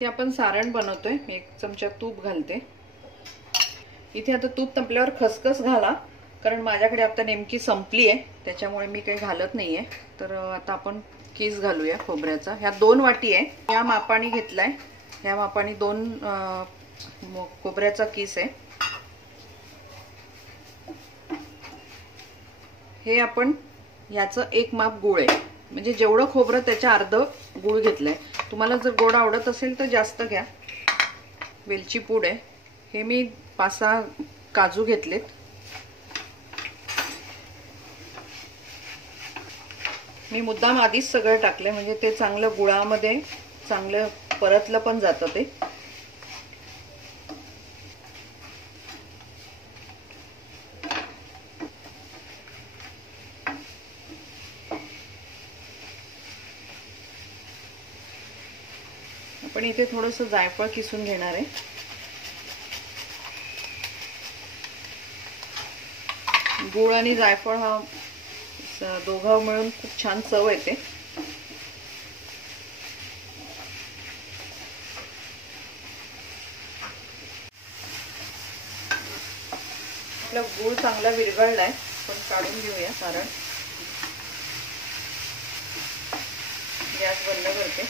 ते आपण सारण बनवतोय। मी 1 चमचा तूप घालते। इथे आता तूप तापल्यावर खसखस घाला, कारण माझ्याकडे आता नेमकी संपली आहे, त्याच्यामुळे मी काही घालत नाहीये। तर आता आपण कीस घालूया खोबऱ्याचा। ह्या 2 वाटी आहे, या मापाने घेतलाय, ह्या मापाने 2 खोबऱ्याचा कीस आहे। हे आपण याचं 1 माप गूळ आहे, म्हणजे जेवढं खोबरं त्याच्या अर्ध गूळ घेतलंय। तुम्हाला जर गोड आवडत असेल तर जास्त घ्या। वेलची पूड आहे, हे मी 5-6 काजू घेतलेत। मी मुद्दाम आधीच सगळं टाकले, म्हणजे ते चांगलं गुळामध्ये चांगलं परतलं पण जातं ते। आपण इथे थोडंसं जायफळ किसून घेणार आहे। गूळ आणि जायफळ हा दोघं मिळून खूप छान चव येते। आपला गूळ चांगला विरघळलाय, पण काढून घेऊया सारण। गॅस बंद करते।